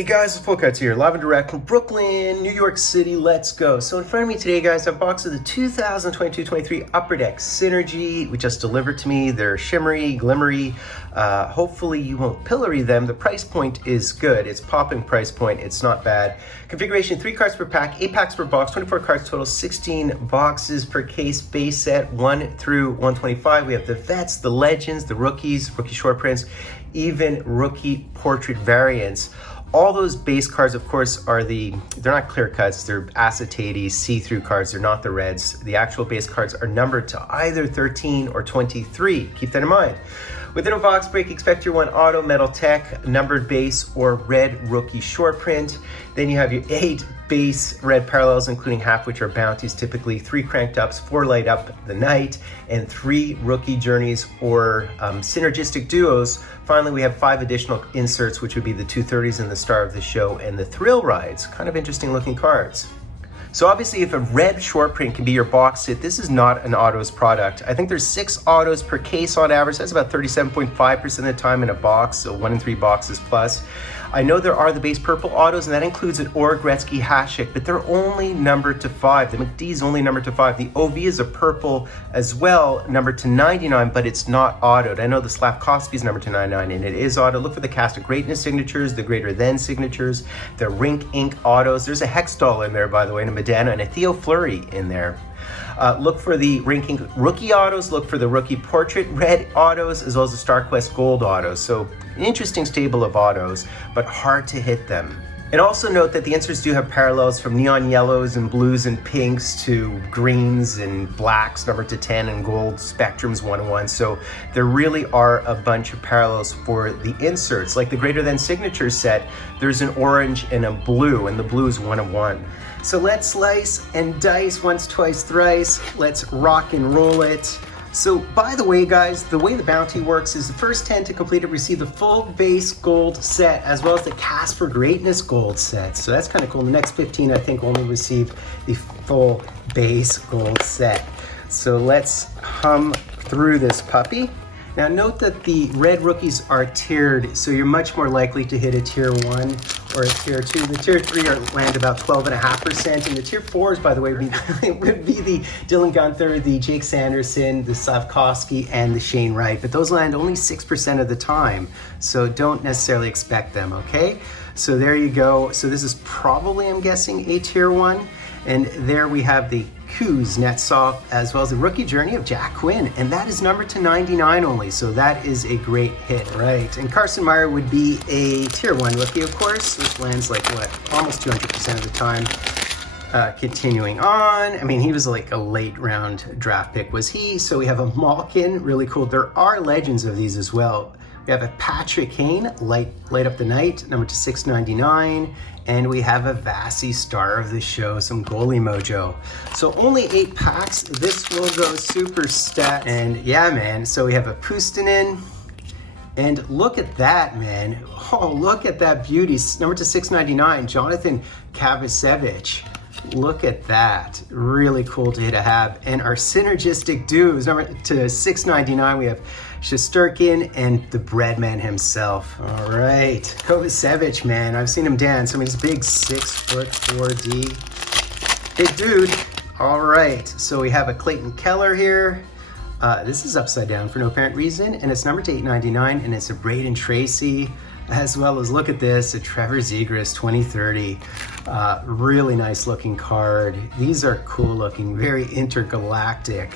Hey guys, it's Fultoncards here, live and direct from Brooklyn, New York City. Let's go. So in front of me today, guys, I have a box of the 2022-23 Upper Deck Synergy, which just delivered to me. They're shimmery, glimmery. Hopefully you won't pillory them. The price point is good. It's popping price point. It's not bad. Configuration, 3 cards per pack, 8 packs per box, 24 cards total, 16 boxes per case. Base set 1 through 125. We have the vets, the legends, the rookies, rookie short prints, even rookie portrait variants. All those base cards, of course, they're not clear cuts, they're acetate see-through cards, they're not the reds. The actual base cards are numbered to either 13 or 23. Keep that in mind. Within a box break, expect your 1 auto metal tech, numbered base, or red rookie short print. Then you have your 8 base red parallels, including half which are bounties, typically 3 cranked ups, 4 light up the night, and 3 rookie journeys or synergistic duos. Finally, we have 5 additional inserts, which would be the 230s and the star of the show and the thrill rides. Kind of interesting looking cards. So obviously, if a red short print can be your box set, this is not an autos product. I think there's 6 autos per case on average. That's about 37.5% of the time in a box, so 1 in 3 boxes plus. I know there are the base purple autos, and that includes an Or Gretzky Hasek, but they're only numbered to 5. The McD's only numbered to 5. The OV is a purple as well, numbered to 99, but it's not autoed. I know the Slavkovsky is numbered to 99, and it is auto. Look for the Cast of Greatness signatures, the Greater Than signatures, the Rink Ink autos. There's a Hextall in there, by the way, and a Medana, and a Theo Fleury in there. Look for the Rink Ink rookie autos, look for the rookie portrait red autos, as well as the StarQuest gold autos. So an interesting stable of autos, but hard to hit them. And also note that the inserts do have parallels from neon yellows and blues and pinks to greens and blacks, numbered to 10, and gold spectrums 1 to 1. So there really are a bunch of parallels for the inserts. Like the Greater Than signature set, there's an orange and a blue, and the blue is 1 of 1. So let's slice and dice once, twice, thrice. Let's rock and roll it. So by the way, guys, the way the bounty works is the first 10 to complete it receive the full base gold set, as well as the Cast for Greatness gold set. So that's kind of cool. The next 15, I think, only receive the full base gold set. So let's hum through this puppy. Now note that the red rookies are tiered, so you're much more likely to hit a tier 1 or a tier 2. The tier 3 land about 12.5%, and the tier 4s, by the way, would be the Dylan Gunther, the Jake Sanderson, the Slavkovsky, and the Shane Wright, but those land only 6% of the time, so don't necessarily expect them, okay? So there you go. So this is probably, I'm guessing, a tier 1, and there we have the Kuznetsov, as well as the rookie journey of Jack Quinn, and that is numbered to 99 only, so that is a great hit, right? And Carson Meyer would be a tier 1 rookie, of course, which lands like what, almost 200% of the time. Continuing on, I mean, he was like a late round draft pick, was he? So we have a Malkin, really cool. There are legends of these as well. We have a Patrick Kane, light up the night, number to 699. And we have a Vasi, star of the show, some goalie mojo. So only 8 packs. This will go super stat. And yeah, man, so we have a Puustinen. And look at that, man. Oh, look at that beauty. Number to 699, Jonathan Kavasevich. Look at that. Really cool to hit a hab. And our synergistic duos, number to 699, we have Shesterkin and the Breadman himself. All right, Kovacevic, man, I've seen him dance. I mean, he's big, 6'4" big dude. All right, so we have a Clayton Keller here. This is upside down for no apparent reason, and it's number to 899, and it's a Braden Tracy, as well as, look at this, a Trevor Zegras 2030. Really nice looking card. These are cool looking, very intergalactic.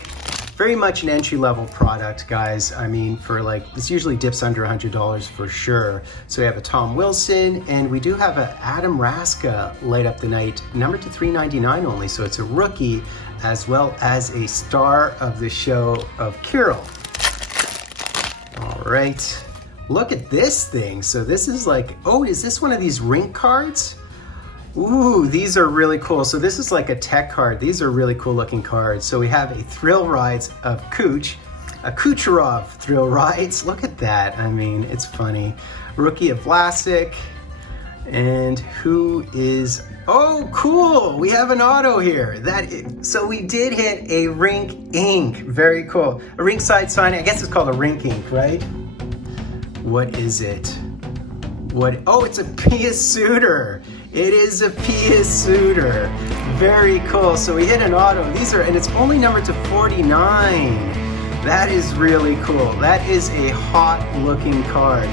Very much an entry-level product, guys. I mean, for like, this usually dips under $100 for sure. So we have a Tom Wilson, and we do have a Adam Raska light up the night, number to 399 only. So it's a rookie, as well as a star of the show of Kirill. All right, look at this thing. So this is like, oh, is this one of these rink cards? Ooh, these are really cool. So this is like a tech card. These are really cool looking cards. So we have a Thrill Rides of Kuch, a Kucherov Thrill Rides. Look at that. I mean, it's funny. Rookie of Vlasic. And who is, oh, cool. We have an auto here. So we did hit a Rink Ink. Very cool. A Rinkside sign. I guess it's called a Rink Ink, right? What is it? What? Oh, it's a Pia Suitor. It is a Pia Suitor. Very cool. So we hit an auto. And it's only numbered to 49. That is really cool. That is a hot looking card.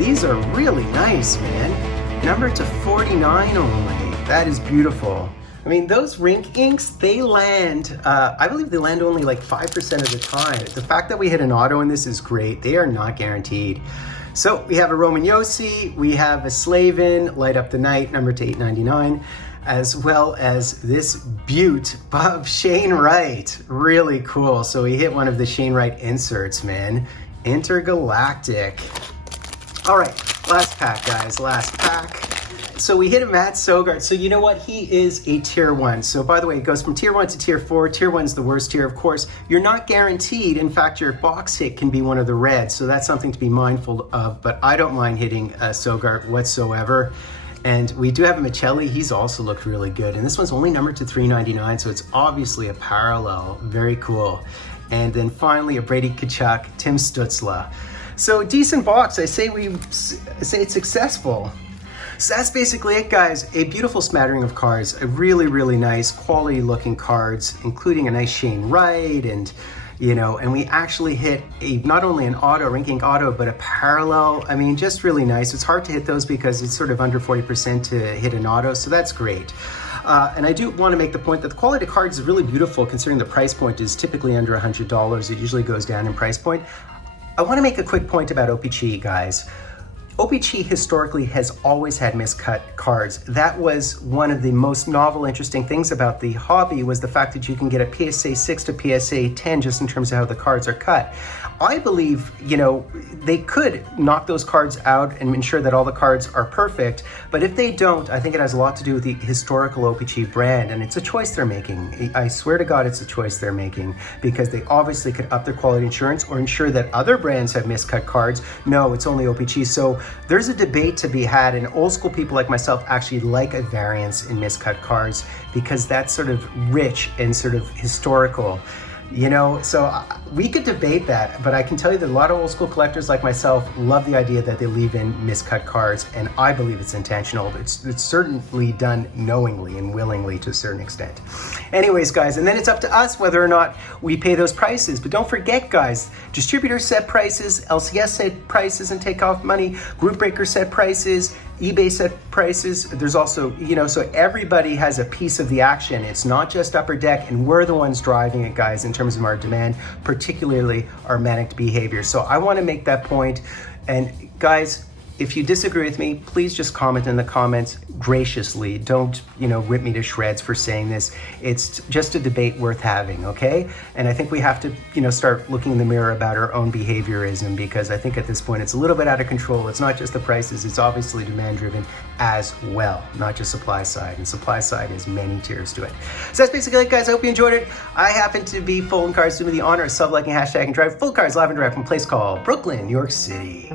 These are really nice, man. Numbered to 49 only. That is beautiful. I mean, those rink inks, they land, I believe they land only like 5% of the time. The fact that we hit an auto in this is great. They are not guaranteed. So we have a Roman Yossi, we have a Slavin, Light Up the Night, number to 8.99, as well as this Butte of Shane Wright. Really cool. So we hit one of the Shane Wright inserts, man. Intergalactic. All right, last pack, guys, last pack. So we hit a Matt Sogard. So you know what? He is a tier 1. So by the way, it goes from tier 1 to tier 4. Tier 1 is the worst tier, of course. You're not guaranteed. In fact, your box hit can be one of the reds. So that's something to be mindful of. But I don't mind hitting Sogard whatsoever. And we do have a Michelli. He's also looked really good. And this one's only numbered to 3.99. So it's obviously a parallel. Very cool. And then finally, a Brady Tkachuk, Tim Stützle. So decent box. I say it's successful. So that's basically it, guys. A beautiful smattering of cards, a really, really nice quality looking cards, including a nice Shane Wright, and and we actually hit not only an auto, rink ink auto, but a parallel. I mean, just really nice. It's hard to hit those because it's sort of under 40% to hit an auto, so that's great. And I do want to make the point that the quality of cards is really beautiful considering the price point is typically under $100. It usually goes down in price point. I want to make a quick point about OPC, guys. OPC historically has always had miscut cards. That was one of the most novel, interesting things about the hobby, was the fact that you can get a PSA 6 to PSA 10 just in terms of how the cards are cut. I believe, they could knock those cards out and ensure that all the cards are perfect, but if they don't, I think it has a lot to do with the historical OPC brand, and it's a choice they're making. I swear to God, it's a choice they're making, because they obviously could up their quality insurance or ensure that other brands have miscut cards. No, it's only OPC. So there's a debate to be had, and old school people like myself actually like a variance in miscut cards because that's sort of rich and sort of historical. So we could debate that, but I can tell you that a lot of old school collectors like myself love the idea that they leave in miscut cards, and I believe it's intentional. It's certainly done knowingly and willingly to a certain extent. Anyways, guys, and then it's up to us whether or not we pay those prices. But don't forget, guys, distributors set prices, LCS set prices and take off money, group breakers set prices, eBay set prices. There's also, so everybody has a piece of the action. It's not just Upper Deck, and we're the ones driving it, guys, in terms of our demand, particularly our manic behavior. So I want to make that point. And guys, if you disagree with me, please just comment in the comments graciously. Don't, rip me to shreds for saying this. It's just a debate worth having, okay? And I think we have to, start looking in the mirror about our own behaviorism, because I think at this point it's a little bit out of control. It's not just the prices, it's obviously demand driven as well, not just supply side. And supply side has many tiers to it. So that's basically it, guys. I hope you enjoyed it. I happen to be Fultoncards, doing me the honor of sub-liking, hashtag, and drive Fultoncards live and direct from a place called Brooklyn, New York City.